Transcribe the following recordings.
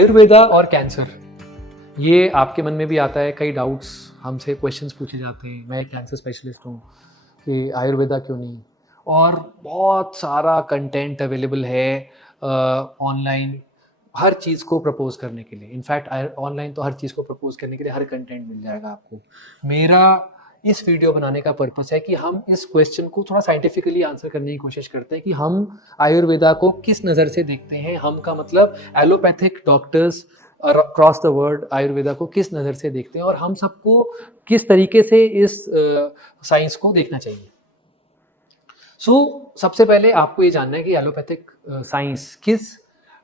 आयुर्वेदा और कैंसर, ये आपके मन में भी आता है। कई डाउट्स हमसे क्वेश्चंस पूछे जाते हैं, मैं एक कैंसर स्पेशलिस्ट हूँ कि आयुर्वेदा क्यों नहीं। और बहुत सारा कंटेंट अवेलेबल है ऑनलाइन हर चीज़ को प्रपोज करने के लिए। इनफैक्ट ऑनलाइन तो हर चीज़ को प्रपोज करने के लिए हर कंटेंट मिल जाएगा आपको। मेरा इस वीडियो बनाने का पर्पस है कि हम इस क्वेश्चन को थोड़ा साइंटिफिकली आंसर करने की कोशिश करते हैं कि हम आयुर्वेदा को किस नज़र से देखते हैं। हम का मतलब allopathic doctors across the world Ayurveda को किस नज़र से देखते हैं और हम सबको किस तरीके से इस साइंस को देखना चाहिए। सबसे पहले आपको ये जानना है कि एलोपैथिक साइंस किस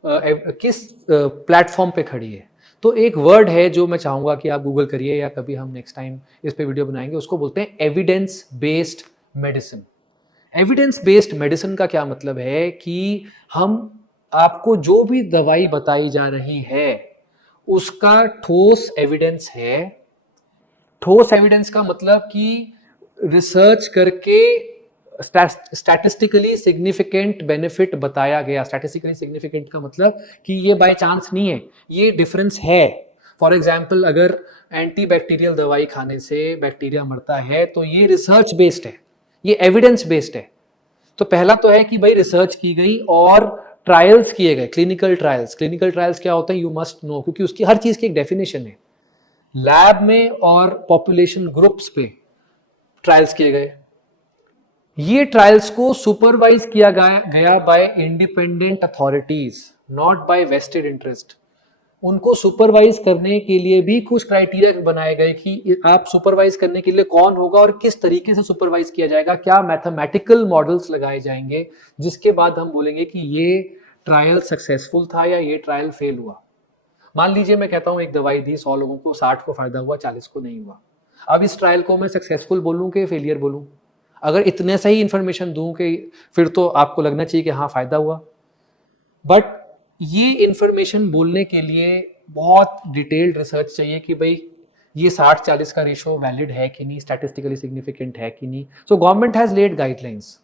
प्लेटफॉर्म पे खड़ी है। तो एक वर्ड है जो मैं चाहूँगा कि आप गूगल करिए या कभी हम नेक्स्ट टाइम इस पे वीडियो बनाएंगे, उसको बोलते हैं evidence based medicine. Evidence based medicine का क्या मतलब है कि हम आपको जो भी दवाई बताई जा रही है उसका ठोस एविडेंस है। ठोस एविडेंस का मतलब कि रिसर्च करके स्टैटिस्टिकली सिग्निफिकेंट बेनिफिट बताया गया। स्टैटिस्टिकली सिग्निफिकेंट का मतलब कि ये बाय चांस नहीं है, ये डिफरेंस है। फॉर एग्जाम्पल, अगर एंटीबैक्टीरियल दवाई खाने से बैक्टीरिया मरता है तो ये रिसर्च बेस्ड है, ये एविडेंस बेस्ड है। तो पहला तो है कि भाई रिसर्च की गई और ट्रायल्स किए गए, क्लिनिकल ट्रायल्स। क्लिनिकल ट्रायल्स क्या होता है यू मस्ट नो, क्योंकि उसकी हर चीज की एक डेफिनेशन है। लैब में और पॉपुलेशन ग्रुप्स पे ट्रायल्स किए गए। ये ट्रायल्स को सुपरवाइज किया गया by independent authorities, not by vested interest. उनको सुपरवाइज करने के लिए भी कुछ क्राइटेरिया बनाए गए कि आप सुपरवाइज करने के लिए कौन होगा और किस तरीके से सुपरवाइज किया जाएगा, क्या मैथमेटिकल मॉडल्स लगाए जाएंगे जिसके बाद हम बोलेंगे कि ये ट्रायल सक्सेसफुल था या ये ट्रायल फेल हुआ। मान लीजिए मैं कहता हूं एक दवाई दी 100 लोगों को, 60 को फायदा हुआ, 40 को नहीं हुआ। अब इस ट्रायल को मैं सक्सेसफुल बोलूं कि फेलियर बोलूं? अगर इतने सही इंफॉर्मेशन दूं कि फिर तो आपको लगना चाहिए कि हाँ फायदा हुआ। बट ये इंफॉर्मेशन बोलने के लिए बहुत डिटेल्ड रिसर्च चाहिए कि भाई ये 60-40 का रेशो वैलिड है कि नहीं, स्टैटिस्टिकली सिग्निफिकेंट है कि नहीं। So government has lead guidelines.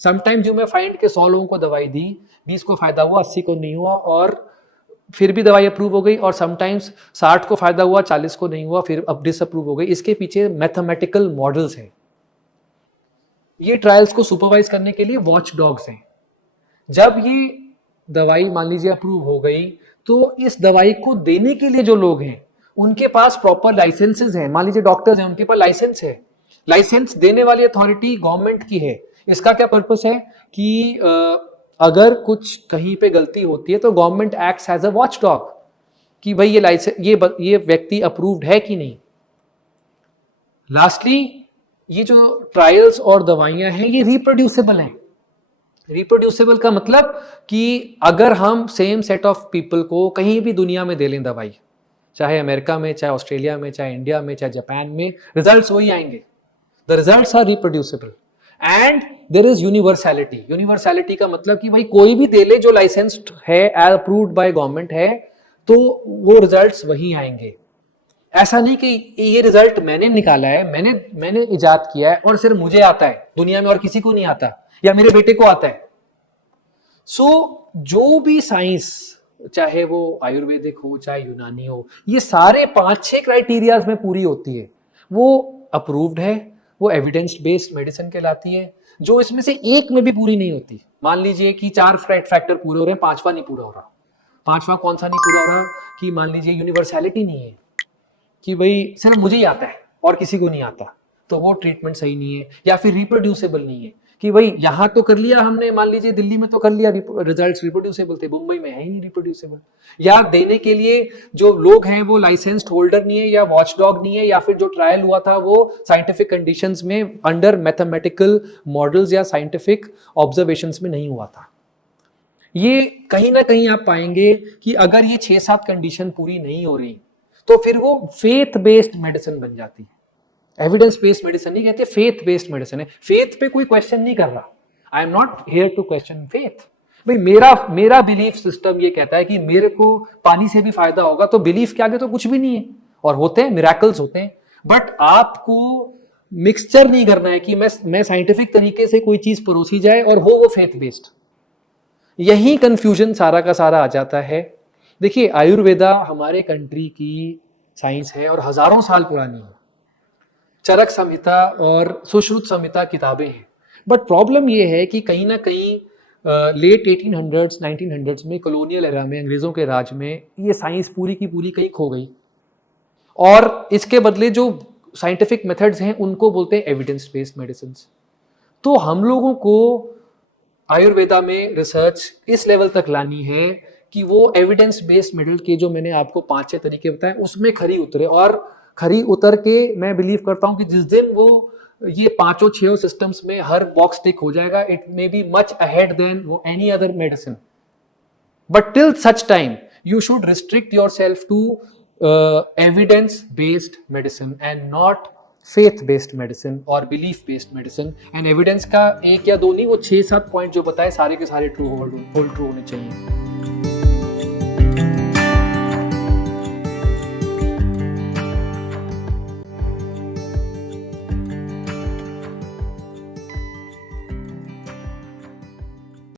Sometimes you may find के 100 लोगों को दवाई दी, 20 को फायदा हुआ, 80 को नहीं हुआ और फिर भी दवाई अप्रूव हो गई। और समटाइम्स 60 को फायदा हुआ, 40 को नहीं हुआ, फिर अब डिसअप्रूव हो गई। इसके पीछे मैथमेटिकल मॉडल्स हैं। ये ट्रायल्स को सुपरवाइज करने के लिए वॉच डॉग्स हैं। जब ये दवाई मान लीजिए अप्रूव हो गई तो इस दवाई को देने के लिए जो लोग हैं उनके पास प्रॉपर लाइसेंसेस हैं। मान लीजिए डॉक्टर्स हैं, उनके पास लाइसेंस है। लाइसेंस देने वाली अथॉरिटी गवर्नमेंट की है। इसका क्या पर्पस है कि अगर कुछ कहीं पे गलती होती है तो government acts as a watchdog कि भाई ये लाइसेंस ये व्यक्ति अप्रूव्ड है कि नहीं। लास्टली, ये जो ट्रायल्स और दवाइयां हैं ये रिप्रोड्यूसेबल हैं। रिप्रोड्यूसेबल का मतलब कि अगर हम सेम सेट ऑफ पीपल को कहीं भी दुनिया में दे लें दवाई, चाहे अमेरिका में, चाहे ऑस्ट्रेलिया में, चाहे इंडिया में, चाहे जापान में, रिजल्ट्स वही आएंगे। The results are reproducible and there is universality. Universality का मतलब कि भाई कोई भी दे ले जो लाइसेंस्ड है, अप्रूव्ड बाय गवर्नमेंट है, तो वो रिजल्ट्स वही आएंगे। ऐसा नहीं कि ये रिजल्ट मैंने निकाला है, मैंने इजाद किया है और सिर्फ मुझे आता है, दुनिया में और किसी को नहीं आता, या मेरे बेटे को आता है। जो भी साइंस, चाहे वो आयुर्वेदिक हो चाहे यूनानी हो, ये सारे 5-6 क्राइटेरियाज में पूरी होती है, वो अप्रूव्ड है, वो एविडेंस बेस्ड मेडिसिन कहलाती है। जो इसमें से एक में भी पूरी नहीं होती, मान लीजिए कि 4 फैक्टर पूरे हो रहे हैं, 5वां नहीं पूरा हो रहा। 5वां कौन सा नहीं पूरा हो रहा? कि मान लीजिए यूनिवर्सैलिटी नहीं है, कि भाई सिर्फ मुझे ही आता है और किसी को नहीं आता, तो वो ट्रीटमेंट सही नहीं है। या फिर रिप्रोड्यूसेबल नहीं है कि भाई यहां तो कर लिया हमने, मान लीजिए दिल्ली में तो कर लिया, रिजल्ट्स रिप्रोड्यूसेबल थे, मुंबई में है ही नहीं रिप्रोड्यूसेबल। या देने के लिए जो लोग हैं वो लाइसेंस्ड होल्डर नहीं है, या वॉचडॉग नहीं है, या फिर जो ट्रायल हुआ था वो साइंटिफिक कंडीशंस में अंडर मैथमेटिकल मॉडल्स या साइंटिफिक ऑब्जर्वेशंस में नहीं हुआ था। ये कहीं ना कहीं आप पाएंगे कि अगर ये 6-7 कंडीशन पूरी नहीं हो रही तो फिर वो फेथ बेस्ड मेडिसिन बन जाती है। एविडेंस बेस्ड मेडिसिन नहीं कहते, फेथ बेस्ड मेडिसिन है। फेथ पे कोई क्वेश्चन नहीं कर रहा। I am not here to question faith. भाई मेरा बिलीफ सिस्टम ये कहता है कि मेरे को पानी से भी फायदा होगा, तो बिलीफ के आगे तो कुछ भी नहीं है। और होते हैं मिरेकल्स होते हैं, बट आपको मिक्सचर नहीं करना है कि मैं साइंटिफिक तरीके से कोई चीज परोसी जाए और वो फेथ बेस्ड। यही कंफ्यूजन सारा का सारा आ जाता है देखिए आयुर्वेदा हमारे कंट्री की साइंस है और हजारों साल पुरानी है। चरक संहिता और सुश्रुत संहिता किताबें हैं, बट प्रॉब्लम ये है कि कहीं ना कहीं लेट 1800s 1900s में कॉलोनियल एरा में अंग्रेजों के राज में ये साइंस पूरी की पूरी कहीं खो गई और इसके बदले जो साइंटिफिक मेथड्स हैं उनको बोलते हैं एविडेंस बेस्ड मेडिसिन। तो हम लोगों को आयुर्वेदा में रिसर्च इस लेवल तक लानी है कि वो एविडेंस बेस्ड मेथड के जो मैंने आपको 5-6 तरीके बताए उसमें खरी उतरे, और खरी उतर के मैं बिलीव करता हूं कि जिस दिन वो ये 5-6 सिस्टम्स में हर बॉक्स टिक हो जाएगा, it may be much ahead then वो any other medicine. But till such time you should restrict yourself to evidence based medicine and not faith based medicine or belief based medicine। and evidence का एक या दो नहीं, वो 6-7 point जो बताए सारे के सारे ट्रू होल्ड ट्रू होने चाहिए।